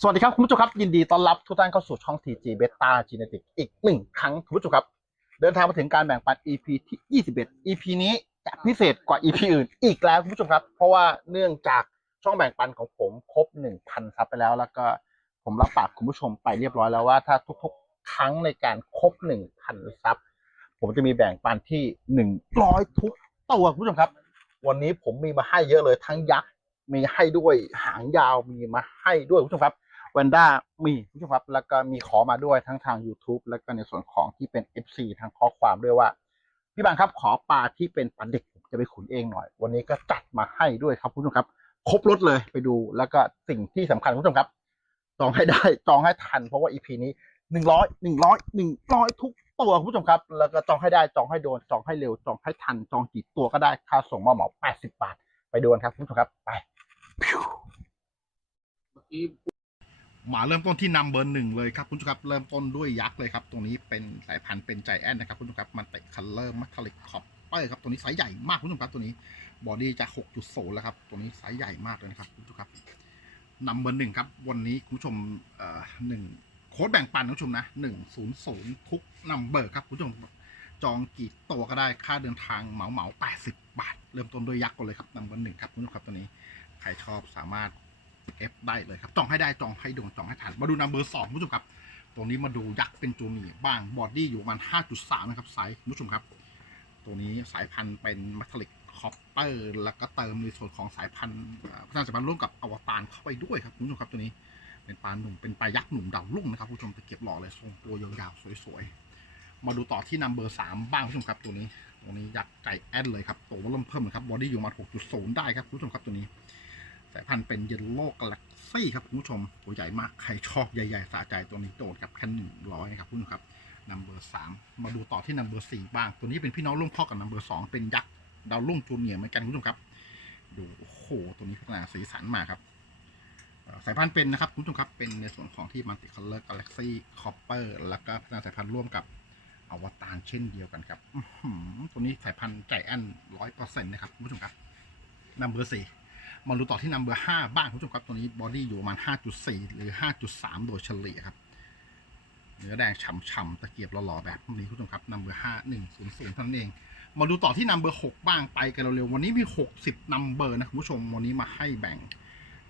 สวัสดีครับคุณผู้ชมครับยินดีต้อนรับทุกท่านเข้าสู่ช่อง TG Beta Genetic อีกหนึ่งครั้งคุณผู้ชมครับ เดินทางมาถึงการแบ่งปัน EP ที่ 21 EP นี้จะพิเศษกว่า EP อื่นอีกแล้วคุณผู้ชมครับ เพราะว่าเนื่องจากช่องแบ่งปันของผมครบ 1,000ซับไปแล้ว แล้วก็ผมรับปากคุณผู้ชมไปเรียบร้อยแล้วว่าถ้าทุกๆ ครั้งในการครบ 1,000ซับผมจะมีแบ่งปันที่ 100 ทุกตัวคุณผู้ชมครับ วันนี้ผมมีมาให้เยอะเลยทั้งยักษ์มีให้ด้วยหางยาวมีมาให้ด้วยคุณผู้ชมครับ วนด้ามีผู้ชมครับแล้วก็มีขอมาด้วยทั้งทาง YouTube แล้วก็ในส่วนของที่เป็น FC ทางข้อความด้วยว่า พี่บางครับขอปลาที่เป็นปลาเด็กผมจะไปขุนเองหน่อย วันนี้ก็จัดมาให้ด้วยครับคุณผู้ชมครับ ครบรถเลยไปดูแล้วก็สิ่งที่สำคัญคุณผู้ชมครับจองให้ได้จองให้ทัน เพราะว่า EP นี้หนึ่งร้อยหนึ่งร้อยหนึ่งร้อยทุกตัวคุณผู้ชมครับ แล้วก็จองให้ได้จองให้โดนจองให้เร็วจองให้ทันจองกี่ตัวก็ได้ค่าส่งมาหมาแปดสิบบาท ไปดูกันครับคุณผู้ชมครับไป มาเริ่มต้นที่นัมเบอร์หนึ่งเลยครับคุณผู้ชมครับเริ่มต้นด้วยยักษ์เลยครับตรงนี้เป็นสายพันธุ์เป็นใจแอนนะครับคุณผู้ชมครับมันเตะคัลเลอร์มัทลิกคอปเปอร์ครับตัวนี้ไซส์ใหญ่มากคุณผู้ชมครับตัวนี้บอดี้จะ6.0แล้วครับตัวนี้ไซส์ใหญ่มากเลยนะครับคุณผู้ชมครับนัมเบอร์หนึ่งครับวันนี้คุณผู้ชมเอ่อหนึ่งโค้ดแบ่งปันคุณผู้ชมนะหนึ่งศูนย์ศูนย์ทุกนัมเบอร์ครับคุณผู้ชมจองกี่ตัวก็ได้ค่าเดินทางเหมาเหมาแปดสิบบาท เริ่มต้นด้วยยักษ์ก่อนเลยครับนัมเบอร์หนึ่งครับคุณผู้ชมครับตัวนี้ใครชอบสามารถ เอฟได้เลยครับจองให้ได้จองให้โดนจองให้ทันมาดูนัมเบอร์สองผู้ชมครับตรงนี้มาดูยักษ์เป็นจูเนียบ้างบอดี้อยู่ประมาณ5.3 นะครับไซส์ผู้ชมครับ ตัวนี้สายพันธุ์เป็นมัทลิกคอปเปอร์แล้วก็เติมในส่วนของสายพันธุ์พัฒนาสายพันธุ์ร่วมกับอวตารเข้าไปด้วยครับผู้ชมครับตัวนี้เป็นปลาหนุ่มเป็นปลายักษ์หนุ่มดาวรุ่งนะครับผู้ชมตะเกียบหล่อเลยทรงตัวยาวๆสวยๆมาดูต่อที่นัมเบอร์สามบ้างผู้ชมครับตัวนี้ ตัวนี้ยักษ์ไก่แอนเลยครับตัวเริ่มเพิ่มครับบอดี้อยู่มา6.0 ได้ครับผู้ชมครับตัวนี้ สายพันธุ์เป็นเยลโล่กาแล็กซี่ครับคุณผู้ชมตัวใหญ่มากใครชอบใหญ่ๆสะใจตัวนี้โดดกับแค่หนึ่งร้อยนะครับคุณผู้ชมครับนัมเบอร์สามมาดูต่อที่นัมเบอร์สี่บ้าง ตัวนี้เป็นพี่น้องร่วมพ่อกับนัมเบอร์สองเป็นยักษ์ดาวรุ่งจูเนียร์เหมือนกันคุณผู้ชมครับ ดูโอ้โหตัวนี้พัฒนาสีสันมาครับสายพันธุ์เป็นนะครับคุณผู้ชมครับเป็นในส่วนของที่มัลติคัลเลอร์กาแล็กซี่คอปเปอร์แล้วก็พัฒนาสายพันธุ์ร่วมกับอวตารเช่นเดียวกันครับตัวนี้สายพันธุ์ใจแอนร้อยเปอร์เซ็นต์นะครับคุณผู้ชมครับนัมเบอร์สี่ มาดูต่อที่นัมเบอร์ห้าบ้างคุณผู้ชมครับตัวนี้บอดี้อยู่ประมาณห้าจุดสี่หรือห้าจุดสามโดยเฉลี่ยครับเนื้อแดงฉ่ำๆตะเกียบหล่อๆแบบนี้คุณผู้ชมครับนัมเบอร์ห้าหนึ่งศูนย์ศูนย์เท่านั้นเอง มาดูต่อที่นัมเบอร์หกบ้างไปกันเร็วๆวันนี้มีหกสิบนัมเบอร์นะคุณผู้ชมวันนี้มาให้แบ่ง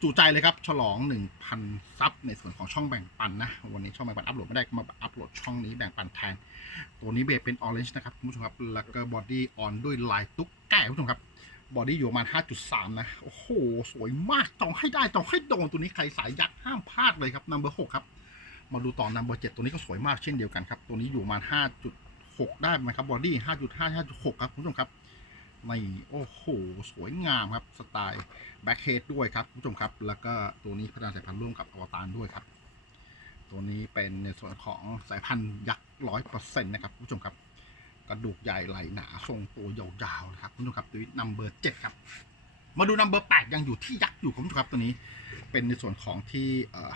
จูใจเลยครับฉลองหนึ่งพันซับในส่วนของช่องแบ่งปันนะ วันนี้ช่องแบ่งปันอัปโหลดไม่ได้ก็มาอัปโหลดช่องนี้แบ่งปันแทน ตัวนี้เบสเป็นออเรนจ์นะครับคุณผู้ชมครับแล้วก็บอดี้ออนด้วยลายตุ๊กแก่คุณผู้ชมครับ บอดี้อยู่ประมาณ 5.3 นะ โอ้โห สวยมากจองให้ได้จองให้โดนตัวนี้ใครสายยักษ์ห้ามพลาดเลยครับนัมเบอร์6ครับ มาดูต่อนัมเบอร์7ตัวนี้ก็สวยมากเช่นเดียวกันครับ ตัวนี้อยู่ประมาณ 5.6 ได้ไหมครับบอดี้ 5.5 5.6 ครับคุณผู้ชมครับนี่โอ้โห สวยงามครับสไตล์แบ็คเฮดด้วยครับคุณผู้ชมครับ แล้วก็ตัวนี้พัฒนาสายพันธุ์ร่วมกับอวตารด้วยครับ ตัวนี้เป็นในส่วนของสายพันธุ์ยักษ์ร้อยเปอร์เซ็นต์นะครับคุณผู้ชมครับ กระดูกใหญ่ไหลหนาทรงตัวยาวๆนะครับคุณผู้ชมครับตัวนี้นัมเบอร์เจ็ดครับ มาดูนัมเบอร์แปดยังอยู่ที่ยักษ์อยู่คุณผู้ชมครับตัวนี้เป็นในส่วนของที่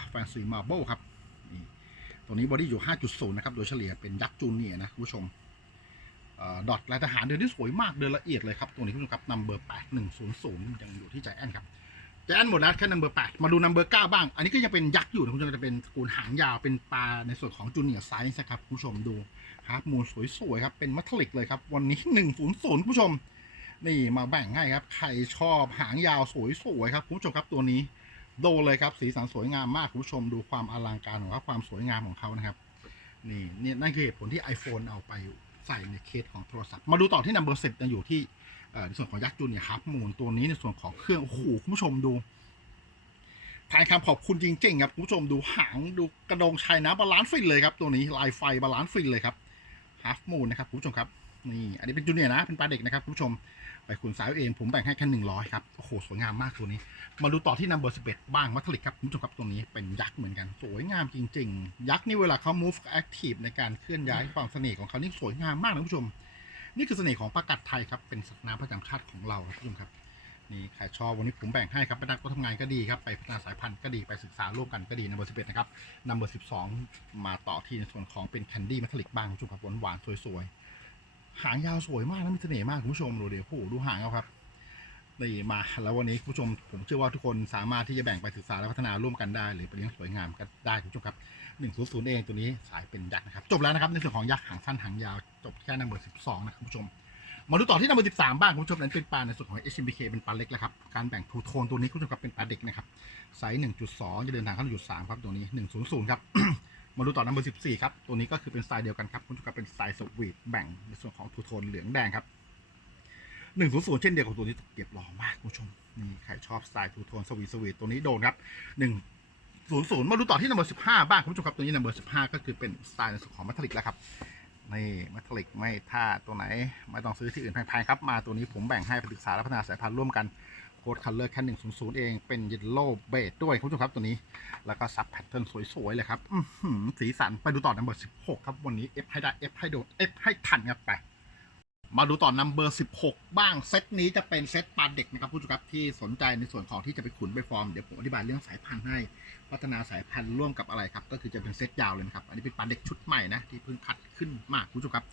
แฟนซีมาร์เบิลครับนี่ตัวนี้บอดี้อยู่ 5.0 นะครับ โดยเฉลี่ยเป็นยักษ์จูเนียนะคุณผู้ชมดอทลายทหารเดินที่สวยมากเดินละเอียดเลยครับ ตัวนี้คุณผู้ชมครับนัมเบอร์แปดหนึ่งศูนย์ศูนย์ยังอยู่ที่ใจแอนครับ ใจแอนหมดแล้วแค่นัมเบอร์แปดมาดูนัมเบอร์เก้าบ้าง อันนี้ก็ยังเป็นยักษ์อยู่นะคุณผู้ชมจะเป็นตระกูลหางยาวเป็นปลาในส่วนของจูเนียร์ไซส์นะครับคุณผู้ชมดูฮาร์ปมูลสวยๆครับเป็นมัทลิกเลยครับ วันนี้1 0 0ผู้ชม นี่มาแบ่งให้ครับ ใครชอบหางยาวสวยๆครับคุณผู้ชมครับตัวนี้โดเลยครับสีสันสวยงามมากคุณผู้ชมดูความอลังการของเขาความสวยงามของเขานะครับนี่นี่นั่นคือเหตุผลที่ iPhone เอาไปใส่ในเคสของโทรศัพท์ มาดูต่อที่นัมเบอร์สิบยังอยู่ที่ ในส่วนของยักษ์จูเนี่ยฮาร์ปมูลตัวนี้ในส่วนของเครื่องโอ้โหคุณผู้ชมดูทายคำขอบคุณจริงๆครับคุณผู้ชมดูหางดูกระดงชัยนะบาลานซ์ฟินเลยครับตัวนี้ลายไฟบาลานซ์ฟินเลยครับฮาฟมูนนะครับคุณผู้ชมครับนี่อันนี้เป็นจูเนียร์นะเป็นปลาเด็กนะครับคุณผู้ชมไปคุณสายเองผมแบ่งให้แค่หนึ่งร้อยครับโอ้โหสวยงามมากตัวนี้ มาดูต่อที่นัมเบอร์สิบเอ็ดบ้างมัทลิกครับคุณผู้ชมครับตัวนี้เป็นยักษ์เหมือนกัน สวยงามจริง ๆ ยักษ์นี่เวลาเขา move active ในการเคลื่อนย้ายความเสน่ห์ของเขานี่สวยงามมากนะคุณผู้ชม นี่คือเสน่ห์ของปลากัดไทยครับ เป็นสัตว์น้ำประจำชาติของเราครับคุณผู้ชมครับ นี่ใครชอบวันนี้ผมแบ่งให้ครับไปนักก็ทำงานก็ดีครับ ไปพัฒนาสายพันธุ์ก็ดี ไปศึกษาร่วมกันก็ดีนัมเบอร์สิบเอ็ดนะครับนัมเบอร์สิบสองมาต่อที่ในส่วนของเป็นแคนดี้มัทลิกบ้างคุณผู้ชมครับหวานๆสวยๆ หางยาวสวยมากนะมีเสน่ห์มากคุณผู้ชมดูเดี๋ยวโอ้ดูหางเอาครับนี่มาแล้ววันนี้คุณผู้ชมผมเชื่อว่าทุกคนสามารถที่จะแบ่งไปศึกษาและพัฒนาร่วมกันได้ หรือไปเลี้ยงสวยงามก็ได้คุณผู้ชมครับ หนึ่งศูนย์ศูนย์เองตัวนี้สายเป็นยักษ์นะครับ จบแล้วนะครับในส่วนของยักษ์หางสั้นหางยาว จบแค่นัมเบอร์สิบสองนะครับคุณผู้ชม มาดูต่อที่นัมเบอร์สิบสามบ้างคุณผู้ชมนั้นเป็นปลาในส่วนของ HMBK เป็นปลาเล็กแล้วครับ การแบ่งทูโทนตัวนี้คุณผู้ชมครับเป็นปลาเด็กนะครับไซส์หนึ่งจุดสองจะเดินทางเข้าจุดสามครับตัวนี้หนึ่งศูนย์ศูนย์ครับมาดูต่อนัมเบอร์สิบสี่ครับ ตัวนี้ก็คือเป็นสไตล์เดียวกันครับ คุณผู้ชมครับเป็นสไตล์สวีทแบ่งในส่วนของทูโทนเหลืองแดงครับหนึ่งศูนย์ศูนย์เช่นเดียวกับตัวนี้เก็บหล่อมากคุณผู้ชมนี่ใครชอบสไตล์ทูโทนสวีทสวีทตัวนี้โดนครับหนึ่ง ศูนย์ศูนย์มาดูต่อที่นัมเบอร์สิบห้าบ้างคุณผู้ชมครับตัวนี้นัมเบอร์สิบห้าก็คือเป็นสไตล์ในส่วนของมัทลิกแล้วครับนี่มัทลิกไม่ท่าตัวไหน ไม่ต้องซื้อที่อื่นแพงๆครับ มาตัวนี้ผมแบ่งให้ปศึกษาและพัฒนาสายพันธุ์ร่วมกันโค้ดคัลเลอร์แค่หนึ่งศูนย์ศูนย์เองเป็นเยลโล่เบดด้วยคุณผู้ชมครับตัวนี้ แล้วก็ซับแพทเทิร์นสวยๆเลยครับสีสันไปดูต่อนัมเบอร์สิบหกครับวันนี้เอฟให้ได้เอฟให้โดนเอฟให้ทันครับไป มาดูต่อนัมเบอร์ 16 บ้าง เซตนี้จะเป็นเซตปลาเด็กนะครับผู้ชมครับที่สนใจในส่วนของที่จะไปขุนไปฟอร์ม เดี๋ยวผมอธิบายเรื่องสายพันธุ์ให้ พัฒนาสายพันธุ์ร่วมกับอะไรครับ ก็คือจะเป็นเซตยาวเลยนะครับ อันนี้เป็นปลาเด็กชุดใหม่นะ ที่เพิ่งคัดขึ้นมากผู้ชมครับ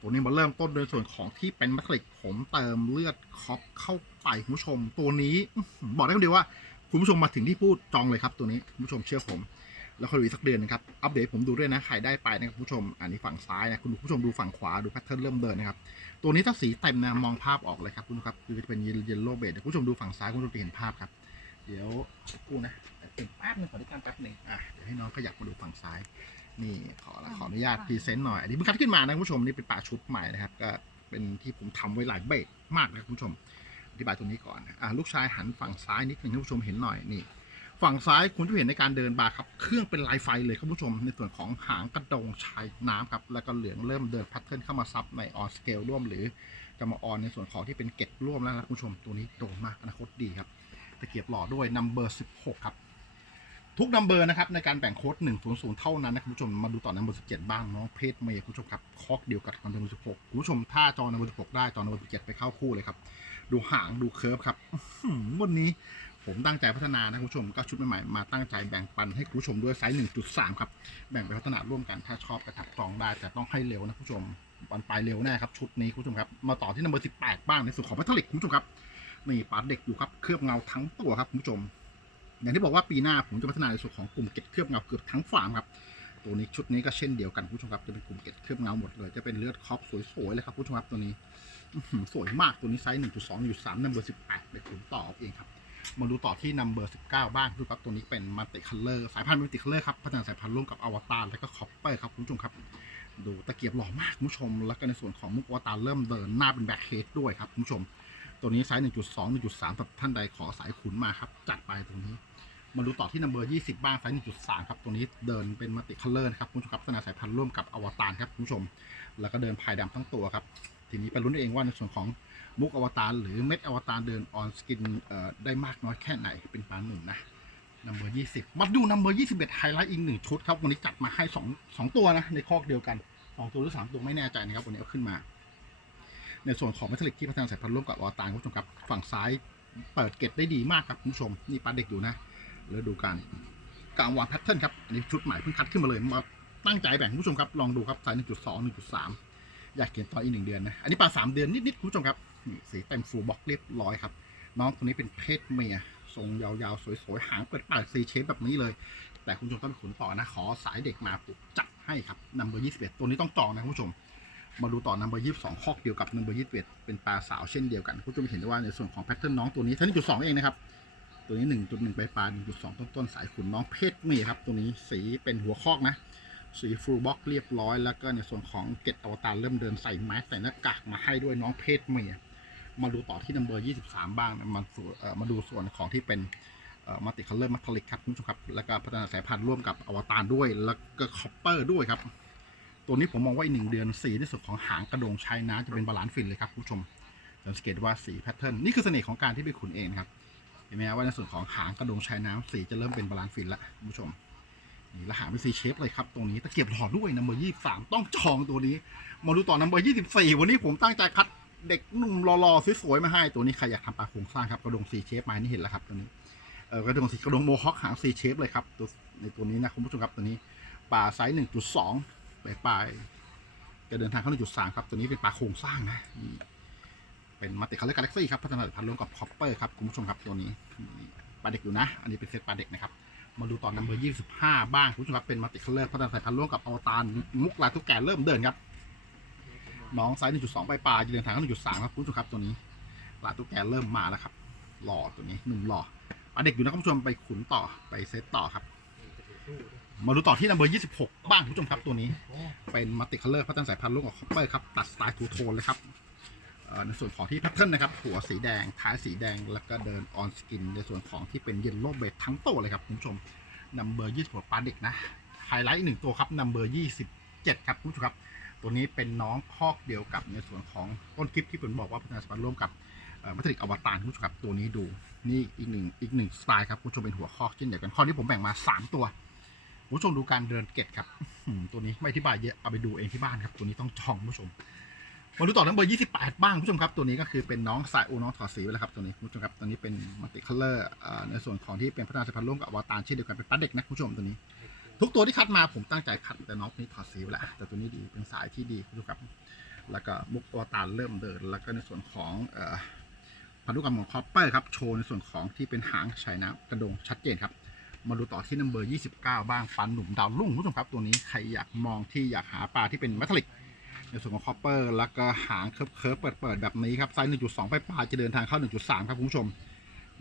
ตัวนี้มาเริ่มต้นโดยส่วนของที่เป็นมัทลิกผมเติมเลือดคอปเข้าไปคุณผู้ชม ตัวนี้บอกได้คำเดียวว่า คุณผู้ชมมาถึงที่พูดจองเลยครับตัวนี้คุณผู้ชมเชื่อผม แล้วคอยดูอีสักเดือนนะครับ อัปเดตผมดูด้วยนะใครได้ไปนะครับคุณผู้ชม อันนี้ฝั่งซ้ายนะคุณผู้ชมดูฝั่งขวาดูแพทเทิร์นเริ่มเดินนะครับ ตัวนี้ถ้าสีเต็มนะมองภาพออกเลยครับคุณครับคือจะเป็นเยลโล่เบดเดี๋ยวคุณผู้ชมดูฝั่งซ้ายคุณผู้ชมจะเห็นภาพครับ เดี๋ยวกูนะเป็นแป๊บนึงขอที่การแป๊บหนึ่งอะเดี๋ยวให้น้องขยับมาดูฝั่งซ้าย นี่ขอขออนุญาตพรีเซนต์หน่อย อันนี้เพิ่งคัดขึ้นมานะคุณผู้ชมนี่เป็นป่าชุดใหม่นะครับก็เป็นที่ผมทำไว้หลายเบรกมากนะครับคุณผู้ชมอธิบายตัวนี้ก่อนอะลูกชายหันฝั่งซ้ายนิดนึงให้ผู้ชมเห็นหน่อยนี่ ฝั่งซ้ายคุณจะเห็นในการเดินบาร์ครับ เครื่องเป็นลายไฟเลยครับผู้ชม ในส่วนของหางกระโดงชายน้ำครับ แล้วก็เหลืองเริ่มเดินแพทเทิร์นเข้ามาซับในออนสเกลร่วมหรือจะมาออนในส่วนของที่เป็นเกตร่วมแล้วนะคุณผู้ชมตัวนี้โด่งมากอนาคตดีครับตะเกียบหล่อด้วยนัมเบอร์ 16 ครับ ทุกนัมเบอร์นะครับในการแบ่งโค้ด100 เท่านั้นนะคุณผู้ชมมาดูต่อนัมเบอร์ 17 บ้างเนาะเพศเมย์คุณผู้ชมครับคอกเดียวกับนัมเบอร์ 16 คุณผู้ชมถ้าจอนัมเบอร์ 16 ได้จอนัมเบอร์ 17 ไปเข้าคู่เลยครับดูหางดูเคิร์ฟครับวันนี้ ผมตั้งใจพัฒนานะคุณผู้ชมก็ชุดใหม่ๆมาตั้งใจแบ่งปันให้คุณผู้ชมด้วยไซส์1.3 ครับ แบ่งไปพัฒนาร่วมกันถ้าชอบกระถับจองได้แต่ต้องให้เร็วนะคุณผู้ชมวันปลายเร็วแน่ครับชุดนี้คุณผู้ชมครับมาต่อที่นัมเบอร์18บ้างในส่วนของพัทลิกคุณผู้ชมครับนี่ปาเด็กอยู่ครับเคลือบเงาทั้งตัวครับคุณผู้ชม อย่างที่บอกว่าปีหน้าผมจะพัฒนาในส่วนของกลุ่มเกล็ดเคลือบเงาเกือบทั้งฟาร์มครับตัวนี้ชุดนี้ก็เช่นเดียวกันคุณผู้ชมครับจะเป็นกลุ่มเก็ดเคลือบเงาหมดเลยจะเป็นเลือดคอปสวยๆเลยครับคุณผู้ชมครับตัวนี้สวยมากตัวนี้ไซส์1.2อยู่3นัมเบอร์18เดี๋ยวผมต่อเองครับ มาดูต่อที่นัมเบอร์19บ้างดูครับตัวนี้เป็นมัลติคัลเลอร์สายพันธุ์มัลติคัลเลอร์ครับพัฒนาสายพันธุ์ร่วมกับอวตารและก็คอปเปอร์ครับคุณผู้ชมครับ ดูตะเกียบหล่อมากคุณผู้ชม แล้วก็ในส่วนของมุกอวตารเริ่มเดินหน้าเป็นแบ็คเฮดด้วยครับคุณผู้ชม ตัวนี้ไซส์1.2 1.3สำหรับท่านใดขอสายขุนมาครับจัดไปตรงนี้มาดูต่อที่นัมเบอร์20บ้างไซส์1.3ครับตัวนี้เดินเป็นมัลติคัลเลอร์นะครับคุณผู้ชมครับพัฒนาสายพันธุ์ร่วมกับอวตารครับคุณผู้ชม แล้วก็เดินพายดำทั้งตัวครับทีนี้ไปลุ้นเองว่าในส่วนของ มุกอวตารหรือเม็ดอวตารเดินออนสกินได้มากน้อยแค่ไหนเป็นปลาหนึ่งนะนัมเบอร์ยี่สิบมาดูนัมเบอร์ยี่สิบเอ็ดไฮไลท์อีกหนึ่งชุดครับ วันนี้จัดมาให้สองสองตัวนะ ในคอกเดียวกันสองตัวหรือสามตัวไม่แน่ใจนะครับ วันนี้เอาขึ้นมา ในส่วนของเมทัลลิกที่พัฒนาสายพันธุ์ร่วมกับอวตารคุณผู้ชมครับ ฝั่งซ้ายเปิดเก็ตได้ดีมากครับคุณผู้ชม นี่ปลาเด็กอยู่นะแล้วดูการการวางแพทเทิร์นครับอันนี้ชุดใหม่เพิ่งคัดขึ้นมาเลยมาตั้งใจแบ่งคุณผู้ชมครับลองดูครับไซส์หนึ่งจุดสองหนึ่งจุดสามอยากเขียนต่ออีกหนึ่งเดือนนะอันนี้ปลาสามเดือนนิดๆคุณผู้ชมครับ นี่สีเต็มฟูลบล็อกเรียบร้อยครับ น้องตัวนี้เป็นเพศเมียทรงยาวๆ สวยๆ หางเปิดปากซีเชฟแบบนี้เลย แต่คุณผู้ชมต้องไปขุนต่อนะ ขอสายเด็กมาปุ๊บจัดให้ครับนัมเบอร์ยี่สิบเอ็ดตัวนี้ต้องจองนะคุณผู้ชม มาดูต่อนัมเบอร์ยี่สิบสองคอกเดียวกับนัมเบอร์ยี่สิบเอ็ดเป็นปลาสาวเช่นเดียวกัน คุณผู้ชมเห็นได้ว่าในส่วนของแพทเทิร์นน้องตัวนี้ท่านี้จุดสองเองนะครับ ตัวนี้หนึ่งจุดหนึ่งปลายปลาหนึ่งจุดสองต้นๆ สายขุนน้องเพศเมียครับ ตัวนี้สีเป็นหัวคอกนะ สีฟูลบล็อกเรียบร้อย แล้วก็ในส่วนของเกตอวตารเริ่มเดินใส่ไม้ใส่หน้ากากมาให้ด้วยน้องเพศเมีย มาดูต่อที่นัมเบอร์ 23 บ้างนะมาสู่มาดูส่วนของที่เป็นมัลติคัลเลอร์มัทลิกครับคุณผู้ชมครับ แล้วก็พัฒนาสายพันธุ์ร่วมกับอวตารด้วย แล้วก็คอปเปอร์ด้วยครับ ตัวนี้ผมมองว่าอีกหนึ่งเดือนสีในส่วนของหางกระโดงชายน้ำจะเป็นบาลานซ์ฟินเลยครับคุณผู้ชมสังเกตว่าสีแพทเทิร์นนี่คือเสน่ห์ของการที่ไปขุนเองนครับเห็นไหมครว่าในส่วนของหางกระโดงชายน้ำสีจะเริ่มเป็นบาลานซ์ฟินแล้วคุณผู้ชมนี่และหางเป็นสีเชฟเลยครับตรงนี้ตะเกียบหล่อด้วยนัมเบอร์23ต้องจองตัวนี้ มาดูต่อนัมเบอร์24วันนี้ผมตั้งใจคัด เด็กหนุ่มรอๆสวยๆมาให้ตัวนี้ใครอยากทำปลาโครงสร้างครับกระดงซีเชฟมานี่เห็นแล้วครับตัวนี้เออกระดงสีกระดงโมฮอคหางซีเชฟเลยครับตัวในตัวนี้นะคุณผู้ชมครับตัวนี้ปลาไซส์หนึ่งจุดสองปลายปลายจะเดินทางเข้าหนึ่งจุดสามครับตัวนี้เป็นปลาโครงสร้างนะเป็นมัลติคัลเลอร์กาแล็กซี่ครับพัฒนาสายพันธุ์ร่วมกับคอปเปอร์ครับคุณผู้ชมครับตัวนี้ปลาเด็กอยู่นะ อันนี้เป็นเซตปลาเด็กนะครับมาดูต่อนัมเบอร์ยี่สิบห้าบ้างคุณผู้ชมครับเป็นมัลติคัลเลอร์พัฒนาสายพันธุ์ร่วมกับอวตารมุกลาทุกแก่เริ่มเดินครับ น้องไซส์1.2ปลายปลายจะเดินทาง1.3ครับคุณผู้ชมครับตัวนี้ลาตุ๊กแกเริ่มมาแล้วครับ หล่อตัวนี้หนุ่มหล่อเอาเด็กอยู่นะคุณผู้ชมไปขุนต่อไปเซตต่อครับ มาดูต่อที่นัมเบอร์26 บ้างคุณผู้ชมครับตัวนี้ เป็นมัลติคัลเลอร์พัฒนาสายพันธุ์ลูกกับคอปเปอร์ครับตัดสไตล์ทูโทนเลยครับในส่วนของที่แพทเทิร์นนะครับ หัวสีแดงท้ายสีแดงแล้วก็เดินออนสกิน ในส่วนของที่เป็นเยลโล่เบดทั้งตัวเลยครับคุณผู้ชมนัมเบอร์26ปลาเด็กนะไฮไลท์อีกหนึ่งตัวครับนัมเบอร์27 ครับคุณผู้ชมครับ ตัวนี้เป็นน้องคอกเดียวกับในส่วนของต้นคลิปที่ผมบอกว่าพัฒนาสายพันธ์ร่วมกับมัทริกอวตารคุณผู้ชมครับตัวนี้ดู นี่อีกหนึ่งอีกหนึ่งสไตล์ครับคุณผู้ชมเป็นหัวคอกเช่นเดียวกันข้อนี้ผมแบ่งมา 3 ตัวคุณผู้ชมดูการเดินเกตครับตัวนี้ไม่อธิบายเยอะเอาไปดูเองที่บ้านครับ ตัวนี้ต้องจองคุณผู้ชมมาดูต่อนัมเบอร์28 บ้างคุณผู้ชมครับ ตัวนี้ก็คือเป็นน้องสายอูน้องถอดสีไปแล้วครับตัวนี้คุณผู้ชมครับตัวนี้เป็นมัลติคัลเลอร์ในส่วนของที่เป็นพัฒนาสายพันธุ์ร่วมกับอวตารเช่นเดียวกันเป็นปัดเด็กนะคุณผู้ชมตัวนี้ ทุกตัวที่คัดมาผมตั้งใจคัดแต่น้องนี้ถอดสีไปแล้วแต่ตัวนี้ดีเป็นสายที่ดีคุณผู้ชมครับแล้วก็มุกอวตาเริ่มเดิน แล้วก็ในส่วนของอพันธุกรรมของคอปเปอร์ครับโชว์ในส่วนของที่เป็นหางชายน้ำกระดงชัดเจนครับ มาดูต่อที่นัมเบอร์ 29 บ้างฟันหนุ่มดาวรุ่งคุณผู้ชมครับตัวนี้ใครอยากมองที่อยากหาปลาที่เป็นเมทัลลิกในส่วนของคอปเปอร์แล้วก็หางเคิร์ฟเคิร์ฟเปิดเปิดแบบนี้ครับไซส์1.2 ไปปลาจะเดินทางเข้า 1.3 ครับคุณผู้ชม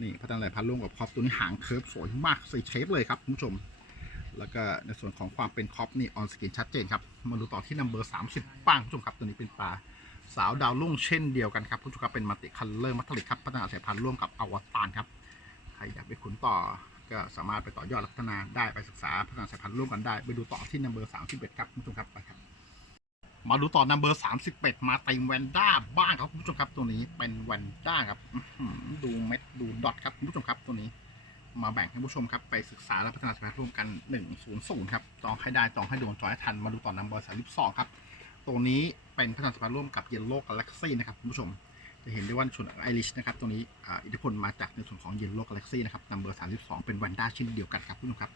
นี่พัฒนาสายพันธุ์ร่วมกับคอปตัวนี้หางเคิร์ฟสวยมากสีเชฟเลยครับคุณผู้ชม แล้วก็ในส่วนของความเป็นคอปนี่ออนสกินชัดเจนครับ มาดูต่อที่นัมเบอร์30บ้างคุณผู้ชมครับตัวนี้เป็นปลาสาวดาวรุ่งเช่นเดียวกันครับคุณผู้ชมครับเป็นมัลติคัลเลอร์มัทลิกครับพัฒนาสายพันธุ์ร่วมกับอวตารครับใครอยากไปขุนต่อก็สามารถไปต่อยอดละพัฒนาได้ไปศึกษาพัฒนาสายพันธุ์ร่วมกันได้ ไปดูต่อที่นัมเบอร์31ครับคุณผู้ชมครับไปครับมาดูต่อนัมเบอร์31มสิบเอ็ดมาเต็มแวนด้าบ้างครับคุณผู้ชมครับตัวนี้เป็นแวนด้าครับดูเม็ดดูดอทครับคุณผู้ชมครับตัวนี้ มาแบ่งให้ผู้ชมครับไปศึกษาและพัฒนาสายพันธุ์ร่วมกัน 100 ครับจองให้ได้จองให้โดนจองให้ทันมาดูต่อนัมเบอร์32ครับตัวนี้เป็นพัฒนาสายพันธุ์ร่วมกับเยลโล่กาแล็กซี่นะครับคุณผู้ชมจะเห็นได้ว่าส่วนไอริชนะครับตัวนี้อิทธิพลมาจากในส่วนของเยลโล่กาแล็กซี่นะครับนัมเบอร์32เป็นวันด้าเช่นเดียวกันครับคุณผู้ชมครับ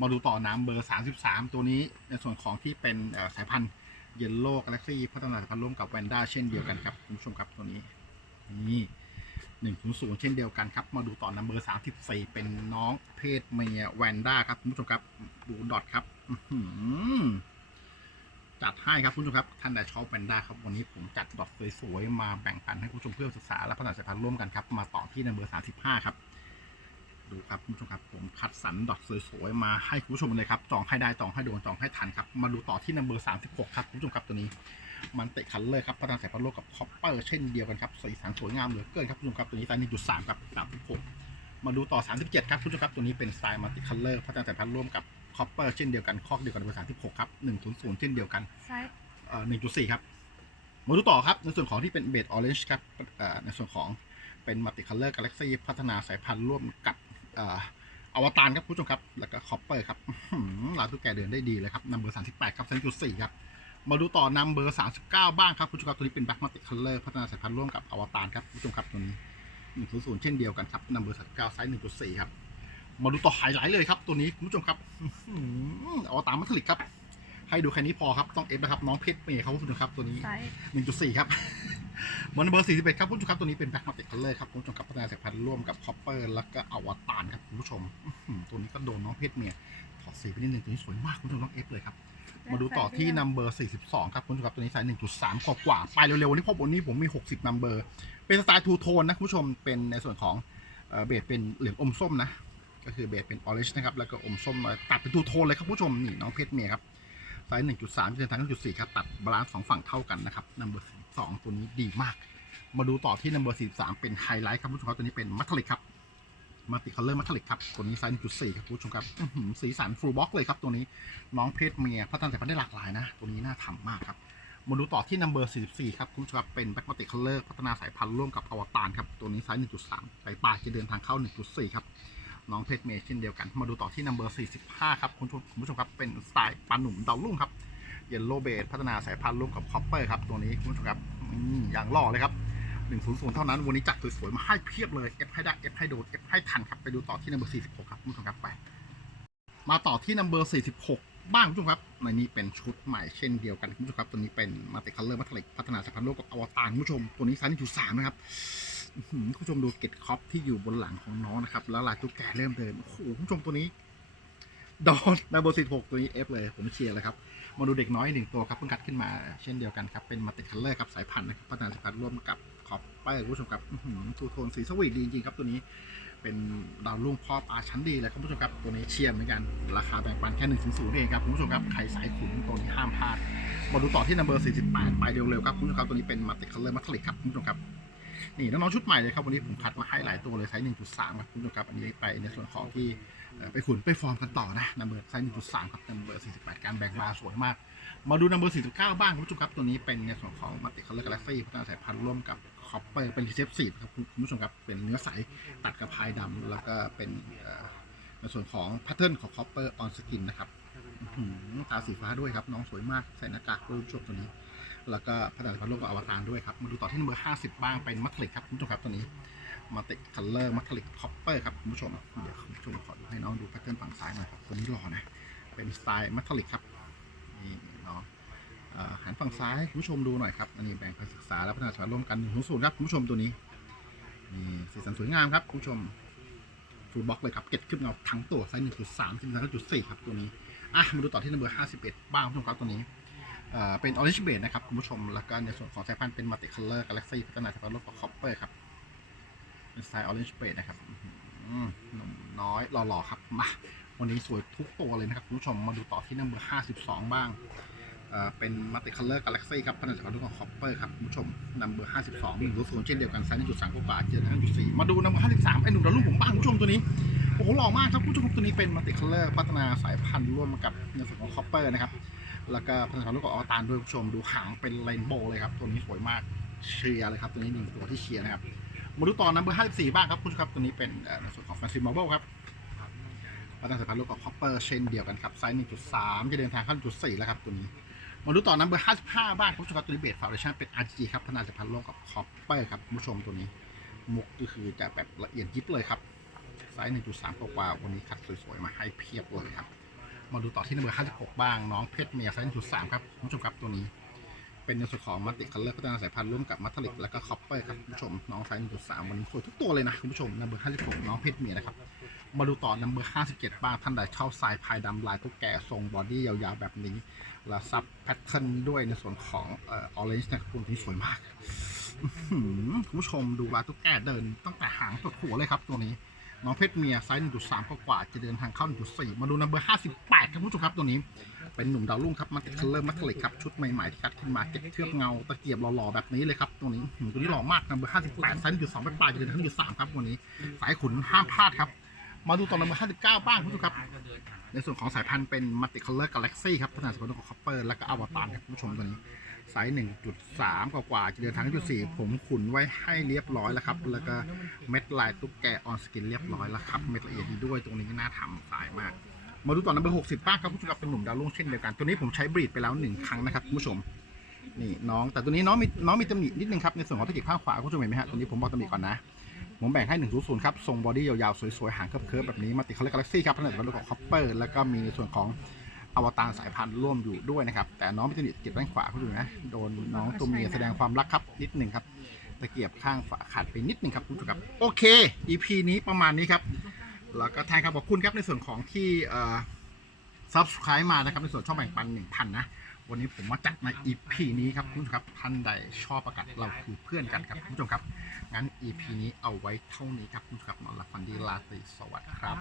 มาดูต่อนัมเบอร์ 33 ตัวนี้ในส่วนของที่เป็นสายพันธุ์เยลโล่กาแล็กซี่พัฒนาสายพันธุ์ร่วมกับแวนด้าเช่นเดียวกันครับคุณผู้ชมครับตัวนี้นี่ หนึ่งศูนย์ศูนย์เช่นเดียวกันครับ มาดูต่อนัมเบอร์สามสิบสี่เป็นน้องเพศเมียแวนด้าครับคุณผู้ชมครับดูดอทครับจัดให้ครับคุณผู้ชมครับ ท่านใดชอบแวนด้าครับวันนี้ผมจัดดอทสวยๆมาแบ่งปันให้คุณผู้ชมเพื่อศึกษาและพัฒนาสายพันธุ์ร่วมกันครับมาต่อที่นัมเบอร์สามสิบห้าครับดูครับคุณผู้ชมครับผมคัดสรรดอทสวยๆมาให้คุณผู้ชมเลยครับจองให้ได้จองให้โดนจองให้ทันครับมาดูต่อที่นัมเบอร์สามสิบหกครับคุณผู้ชมครับตัวนี้ มันเตะคันเลยครับพัฒนาสายพันธุ์โลกกับคอปเปอร์เช่นเดียวกันครับสีสันสวยงามเหลือเกินครับคุณผู้ชมครับตัวนี้ไซส์1.3ครับ36มาดูต่อ 37 ครับคุณผู้ชมครับ ตัวนี้เป็นสไตล์มัลติคัลเลอร์พัฒนาสายพันธุ์ร่วมกับคอปเปอร์เช่นเดียวกัน คอกเดียวกันเบอร์36 ครับ 100 เช่นเดียวกันไซส์เอ่อ1.4 ครับ มาดูต่อครับ ในส่วนของที่เป็นเบดออเรนจ์ครับเอ่อในส่วนของเป็นมัลติคัลเลอร์กาแล็กซี่พัฒนาสายพันธุ์ร่วมกับเอ่ออวตารครับคุณผู้ชมครับ แล้วก็คอปเปอร์ครับอื้อหือลาทุกแกเดินได้ดีเลยครับนัมเบอร์38 ครับ3.4ครับ มาดูต่อนัมเบอร์ 39 บ้างครับคุณผู้ชมครับตัวนี้เป็นแบ็กมัลติคัลเลอร์พัฒนาสายพันธุ์ร่วมกับอวตารครับคุณผู้ชมครับตัวนี้100เช่นเดียวกันครับนัมเบอร์ 39 ไซส์1.4 ครับ มาดูต่อไฮไลท์เลยครับตัวนี้คุณผู้ชมครับอื้อหืออวตารมัทลิกครับ ให้ดูแค่นี้พอครับต้องเอฟนะครับน้องเพชรเมย์เขาคุณผู้ชมครับตัวนี้ไซส์1.4 ครับมันเบอร์ 41 ครับคุณผู้ชมครับตัวนี้เป็นแบ็คมาติคัลเลอร์ครับคุณผู้ชมครับพัฒนาสายพันธุ์ร่วมกับคอปเปอร์แล้วก็อวตารครับคุณผู้ชมอื้อหือตัวนี้ก็โดนน้องเพชรเมียถอดสีไปนิดนึงตัวนี้สวยมากคุณผู้ชมต้องเอฟเลยครับ มาดูต่อที่นัมเบอร์42 ครับคุณผู้ชมครับ ตัวนี้ไซส์1.3 กว่ากว่าๆไปเร็วๆ วันนี้เพราะวันนี้ผมมี 60นัมเบอร์ เป็นสไตล์ทูโทนนะ คุณผู้ชม เป็นในส่วนของเอ่อเบสเป็นเหลืองอมส้มนะ ก็คือเบสเป็นออเรนจ์นะครับ แล้วก็อมส้มหน่อยตัดเป็นทูโทนเลยครับคุณผู้ชม นี่น้องเพชรเมียครับ ไซส์1.3จนถึง1.4ครับ ตัดบาลานซ์สองฝั่งเท่ากันนะครับนัมเบอร์42 ตัวนี้ดีมาก มาดูต่อที่นัมเบอร์43 เป็นไฮไลท์ครับคุณผู้ชมครับ ตัวนี้เป็นมัทลิกครับ มัลติคัลเลอร์มัทลิกครับ ตัวนี้ไซส์1.4 ครับคุณผู้ชมครับสีสันฟูลบ็อกเลยครับตัวนี้น้องเพศเมียพัฒนาสายพันธุ์ได้หลากหลายนะ ตัวนี้น่าทำมากครับมาดูต่อที่นัมเบอร์44 ครับ คุณผู้ชมครับ เป็นแบ็กมัลติคัลเลอร์พัฒนาสายพันธุ์ร่วมกับอวตารครับ ตัวนี้ไซส์1.3 ไปปลายจะเดินทางเข้า 1.4 ครับน้องเพศเมียเช่นเดียวกัน มาดูต่อที่นัมเบอร์ 45 ครับคุณผู้ชมคุณผู้ชมครับ เป็นสไตล์ปลาหนุ่มดาวรุ่งครับ เยลโลเบดพัฒนาสายพันธุ์ร่วมกับคอปเปอร์ครับ ตัวนี้คุณผู้ชมครับอย่างหล่อเลยครับ 100 เท่านั้น วันนี้จัดสวยๆมาให้เพียบเลยเอฟให้ได้เอฟให้โดนเอฟให้ทันครับ ไปดูต่อที่นัมเบอร์46 ครับคุณผู้ชมครับไป มาต่อที่นัมเบอร์46 บ้างคุณผู้ชมครับในนี้เป็นชุดใหม่เช่นเดียวกันคุณผู้ชมครับ ตัวนี้เป็นมาติคัลเลอร์มัทลิกพัฒนาสายพันธุ์โลกกับอวตารคุณผู้ชม ตัวนี้ไซส์หนึ่สามนะครับคุณผู้ชมดูเกตคอปที่อยู่บนหลังของน้องนะครับ แล้วลายตุ๊กแกเริ่มเดินโอ้โหคุณผู้ชมตัวนี้ดอนในเบอร์สิบหกตัวนี้เอฟเลยผมเชียร์เลยครับ มาดูเด็กน้อยหนึ่งตัวครับเพิ่งคัดขึ้นมาเช่นเดียวกันครับ เป็นมาติคัลเลอร์ครับสายพันธุ์นะครับพัฒนาสายพันธุ์ร่วมกับ คอปเปคุณผู้ชมครับทูโทนสีสวีทดีจริงๆครับตัวนี้เป็นดาวรุ่งพ่อปลาชั้นดีเลยครับคุณผู้ชมครับตัวนี้เชียร์เหมือนกัน ราคาแบ่งปันแค่หนึ่งถึงศูนย์เองครับคุณผู้ชมครับใครสายขุนตัวนี้ห้ามพลาดมาดูต่อที่นัมเบอร์48ไปเร็วๆครับคุณผู้ชมครับตัวนี้เป็นมาติคัลเลอร์มัทลิกครับคุณผู้ชมครับนี่น้องๆชุดใหม่เลยครับวันนี้ผมคัดมาให้หลายตัวเลยไซส์1.3ครับคุณผู้ชมครับอันนี้ไปในส่วนของที่ไปขุนไปฟอร์มกันต่อนะนัมเบอร์ไซส์1.3ครับนัมเบอร์48 การแบ่งบาร์สวยมาก มาดูนัมเบอร์49 บ้างคุณผู้ชมครับตัวนี้เป็นในส่วนของมัตติคัลเลอร์กาแล็กซี่พัฒนาสายพันธุ์ร่วมกับ อปเปอร์เป็นรีเซปซีฟครับคุณผู้ชมครับเป็นเนื้อใสตัดกับพายดำแล้วก็เป็นในส่วนของแพทเทิร์นของคอปเปอร์ออนสกินนะครับหือตาสีฟ้าด้วยครับ น้องสวยมากใส่หน้ากากด้วยคุณผู้ชมตัวนี้ แล้วก็พัฒนาสายพันธุ์ร่วมกับอวตารด้วยครับ มาดูต่อที่เบอร์50บ้างเป็นมัทลิกครับคุณผู้ชมครับตัวนี้มัตติคัลเลอร์มัทลิกคอปเปอร์ครับคุณผู้ชมเดี๋ยวคุณผู้ชมขอดูให้น้องดูแพทเทิร์นฝั่งซ้ายหน่อยครับตัวนี้หล่อนะเป็นสไตล์มัทลิกครับนี่ หันฝั่งซ้ายคุณผู้ชมดูหน่อยครับอันนี้แบ่งการศึกษาและพัฒนาสารร่วมกันหนึ่งศูนย์ครับคุณผู้ชมตัวนี้นี่สีสันสวยงามครับคุณผู้ชมฟูลบล็อกเลยครับเก็ตขึ้นเงาทั้งตัวไซส์หนึ่งจุดสามถึงจุดสี่ครับตัวนี้อะมาดูต่อที่นเบอร์ห้าสิบเอ็ดบ้างคุณผู้ชมครับตัวนี้เอ่อเป็นออริจิเบตนะครับคุณผู้ชมแล้วก็ในส่วนของสายพันธุ์เป็นมัลติคัลเลอร์กาแล็กซี่พัฒนาสายพันธุ์ร่วมกับคอปเปอร์ครับเป็นสไตล์ออริจิเบตนะครับอื้อหือหนุ่มน้อยหล่อๆครับมาวันนี้สวยทุกตัวเลยนะครับคุณผู้ชมมาดูต่อที่นเบอร์ห้าสิบสองบ้าง เป็นมัลติคัลเลอร์กาแล็กซี่ครับพันธุ์จากรุ่นของคอปเปอร์ครับคุณผู้ชมนัมเบอร์ห้าสิบสองหนึ่งศูนย์เช่นเดียวกันไซส์หนึ่งจุดสามกว่าๆเจอหนึ่งจุดสี่มาดูนัมเบอร์ห้าสิบสามไอ้หนุ่มดาวรุ่งผมบ้างคุณผู้ชมตัวนี้โอ้โหหล่อมากครับคุณผู้ชมตัวนี้เป็นมัลติคัลเลอร์พัฒนาสายพันธุ์ร่วมกับในส่วนของคอปเปอร์นะครับแล้วก็พัฒนารุ่นของอวตารด้วยคุณผู้ชมดูหางเป็นเรนโบว์เลยครับตัวนี้สวยมากเชียร์เลยครับตัวนี้หนึ่งตัวที่เชียร์นะครับมาดูต่อนัมเบอร์ห้าสิบสี่บ้างครับคุณผู้ชมครับตัวนี้เป็นในส่วนของแฟนซีมาร์เบิลครับพัฒนาสายพันธุ์ร่วมกับคอปเปอร์เช่นเดียวกันครับไซส์1.3จะเดินทางเข้า1.4แล้วครับตัวนี้ มาดูต่อนะเบอร์ 55 บ้างคุณผู้ชมครับตัวนี้เบสฟาวเดชั่นเป็น RGG ครับพันาสายพันธุ์ร่วมกับคอปเปอร์ครับผู้ชมตัวนี้ มุกก็คือจะแบบละเอียดยิบเลยครับไซส์1.3กว่าวันนี้คัดสวยๆมาให้เพียบเลยครับ มาดูต่อที่นัมเบอร์ 56 บ้างน้องเพชรเมียไซส์1.3ครับผู้ชมครับตัวนี้ เป็นในส่วนของมัลติคัลเลอร์พัฒนาสายพันธุ์ร่วมกับมัทลิกแล้วก็คอปเปอร์ครับคุณผู้ชมน้องไซส์1.3วันนี้สวยทุกตัวเลยนะคุณผู้ชมนัมเบอร์56น้องเพชรเมียนะครับมาดูต่อนัมเบอร์57บ้างท่านใดชอบสายพายดำลายตุ๊กแกทรงบอดี้ยาวๆแบบนี้และซับแพทเทิร์นด้วยในส่วนของเอ่อออเรนจ์นะครับคุณนี้สวยมากคุณผู้ชมดูลายตุ๊กแกเดินตั้งแต่หางจดหัวเลยครับตัวนี้น้องเพชรเมียไซส์1.3กว่าจะเดินทางเข้า1.4 มาดูนัมเบอร์ 58ครับคุณผู้ชมครับตัวนี้ เป็นหนุ่มดาวรุ่งครับมาติคัลเลอร์มัทลิกครับชุดใหม่ๆที่คัดขึ้นมาเก็บเทือกเงาตะเกียบหล่อๆแบบนี้เลยครับตัวนี้หืมตัวนี้หล่อมากนัมเบอร์58ไซส์1.2ปลายๆจะเดินทาง1.3ครับวันนี้ สายขุนห้ามพลาดครับ มาดูตอนัมเบอร์59บ้างคุณผู้ชมครับ ในส่วนของสายพันธุ์เป็นมัลติคัลเลอร์กาแล็กซี่ครับพัฒนาสายพันธุ์ของคอปเปอร์และก็อวตารครับคุณผู้ชมตัวนี้ไซส์1.3 กว่าๆจะเดินทาง1.4ผมขุนไว้ให้เรียบร้อยแล้วครับ แล้วก็เม็ดลายตุ๊กแกออนสกินเรียบร้อยแล้วครับ เม็ดละเอียดดีด้วยตรงนี้น่าทำสายมาก มาดูต่อนัมเบอร์60บ้างครับคุณผู้ชมครับเป็นหนุ่มดาวรุ่งเช่นเดียวกัน ตัวนี้ผมใช้บรีดไปแล้วหนึ่งครั้งนะครับคุณผู้ชม นี่น้องแต่ตัวนี้น้องมีน้องมีตำหนินิดนึงครับในส่วนของตะเกียบข้างขวาคุณผู้ชมเห็นไหมฮะตัวนี้ผมบอกตำหนิก่อนนะผมแบ่งให้100ครับทรงบอดี้ยาวๆ สวยๆ หางเคิร์ฟๆแบบนี้มาติดเขาเรียกกาแล็กซี่ครับผลิตภัณฑ์ของคอปเปอร์แล้วก็มีในส่วนของอวตารสายพันธุ์ร่วมอยู่ด้วยนะครับ แต่น้องมิตรนิเก็บด้านขวาคุณดูนะ โดนน้องตัวเมียแสดงความรักครับ นิดหนึ่งครับ ตะเกียบข้างฝาขาดไปนิดหนึ่งครับคุณผู้ชมครับ โอเค EP นี้ประมาณนี้ครับ แล้วก็แทนครับขอบคุณครับในส่วนของที่เอ่อ subscribe มานะครับในส่วนช่องแบ่งปัน1,000นะวันนี้ผมมาจัดใน EP นี้ครับคุณผู้ชมครับท่านใดชอบประกาศเราคือเพื่อนกันครับคุณผู้ชมครับงั้น EP นี้เอาไว้เท่านี้ครับคุณผู้ชมครับนอนหลับฝันดีราตรีสวัสดิ์ครับ